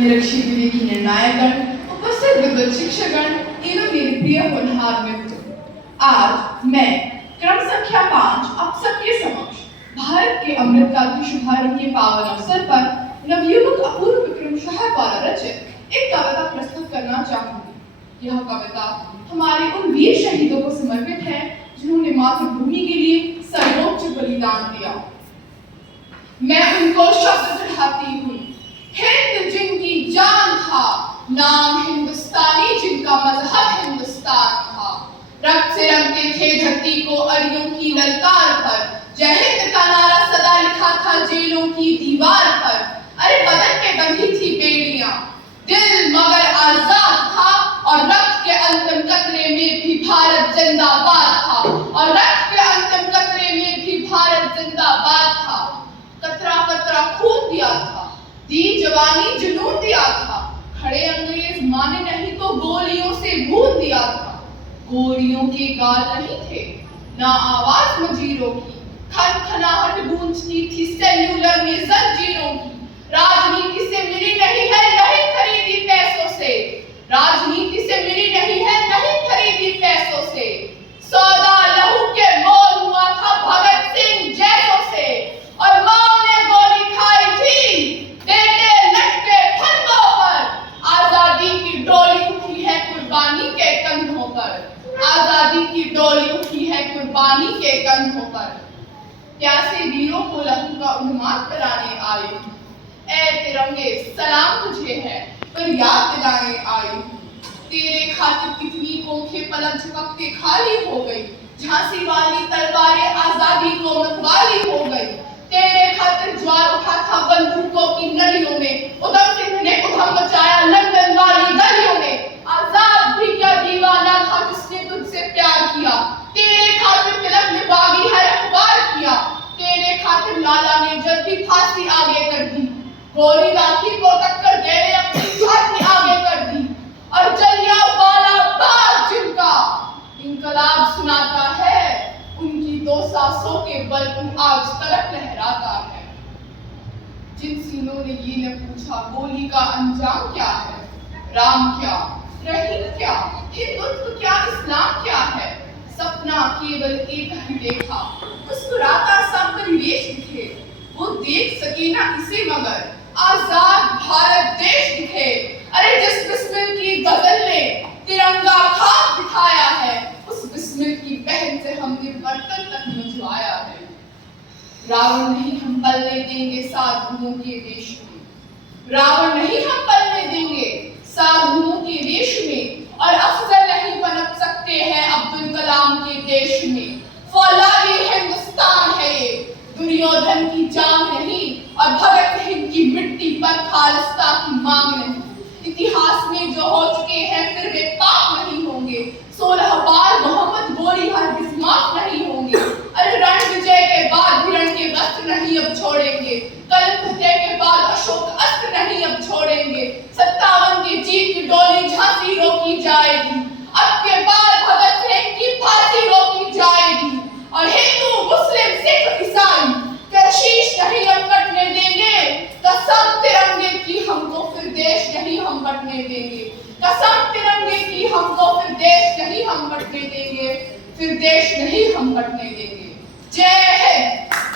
मेरे शिविर की निर्णायकगण, उपस्थित विद्वत शिक्षकगण एवं मेरे प्रिय होनहार मित्र, आज मैं क्रम संख्या 5 आप सबके समक्ष भारत के अमृतकाल के शुभारंभ के पावन अवसर पर नवयुवक अपूर्व विक्रम शाह द्वारा रचित एक कविता प्रस्तुत करना चाहूंगी। यह कविता हमारे उन वीर शहीदों को समर्पित है जिन्होंने मातृभूमि के लिए सर्वोच्च बलिदान दिया। मैं उनको शब्द चढ़ाती हूँ। हिंद जिनकी जान था, नाम हिंदुस्तानी जिनका मजहब हिंदुस्तान था, रक्त से रंगते थे धरती को अरियों की ललकार पर, जय हिंद का नारा सदा लिखा था जेलों की दीवार पर। अरे बदन पे बंधी थी बेड़ियां, दिल मगर आजाद था, और रक्त के अंतिम कतरे में भी भारत जिंदाबाद था, और रक्त के अंतिम कतरे में भी भारत जिंदाबाद था। कतरा कतरा खून दिया था, दी जवानी जुनून दिया था, खड़े अंग्रेज माने नहीं तो गोलियों से भून दिया था। गोलियों के गाल नहीं थे, ना आवाज मजीरों की, खनखनाहट गूंजती थी सेल्यूलर में जंजीरों की। राजनीति से मिली नहीं है, नहीं खरीदी पैसों से, राजनीति से मिली नहीं है, नहीं खरीदी पैसों से। सौदा लहू के मोल हुआ था भगत सिंह जैसों से, और मां ने गोली खाई थी बेटे लटके फंदों पर। आजादी की डोली उठी है कुर्बानी के कंधों पर, आजादी की डोली उठी है कुर्बानी के कंधों पर। प्यासे वीरों को लहू का उन्माद कराने आए, ऐ तिरंगे सलाम तुझे है पर याद दिलाने आई। तेरे खातिर कितनी कोखें पलक झपकते खाली हो गई, झांसी वाली तलवारें आजादी को मतवाली हो गई। तेरे खातिर ज्वार उठा था बंदूकों की नलियों में, उधम सिंह ने उधम मचाया लंदन वाली गलियों में। आजाद भी क्या दीवाना था जिसने तुझसे प्यार किया, तेरे खातिर तिलक ने बागी हर अखबार किया। तेरे खातिर लाला ने जब भी फांसी आगे कर दी, गोली राखी को टक्कर देने अपनी छाती आगे कर दी। और जलियांवाला बाग जिनका इंकलाब सुनाता है, उनकी दो सांसों के बल आज तलक लहराता है। जिन सीनों ने ये न पूछा गोली का अंजाम क्या है, राम क्या, रहीम क्या, हिंदुत्व क्या, इस्लाम क्या है। सपना केवल एक ही देखा, मुस्कुराता सब परिवेश दिखे, वो देख सके ना इसे मगर आजाद भारत देश दिखे। अरे जिस बिस्मिल की गजल ने तिरंगा खाक दिखाया है, उस बिस्मिल की पहल से हमने बर्तन तक मंजवाया है। रावण नहीं हम पलने देंगे साधुओं के देश में, रावण नहीं हम पलने देंगे साधुओं के देश में। और अफजल नहीं पनप सकते हैं अब्दुल कलाम के देश में। फौलादी हिंदुस्तान है ये, दुर्योधन की जान नहीं, और भगत सिंह की मिट्टी पर खालिस्ता की मांग नहीं। इतिहास में जो हो चुके हैं फिर वे पाप नहीं होंगे, 16 बार मोहम्मद गोरी हरगिज़ माफ नहीं होंगे। अरे रण विजय के बाद भिरण के वस्त्र नहीं अब छोड़ेंगे, कल फतेह के बाद अशोक अस्त्र नहीं अब छोड़ेंगे। 57 की जीत की डोली झांसी रोकी जाएगी, अब के बाद भगत सिंह की फांसी रोकी जाएगी। और हिंदू मुस्लिम सिख ईसाई तेरा शीश नहीं अब कटने देंगे, कसम तिरंगे की हमको फिर देश नहीं हम बटने देंगे, कसम तिरंगे की हमको फिर देश नहीं हम बटने देंगे, फिर देश नहीं हम बटने देंगे। जय हिंद।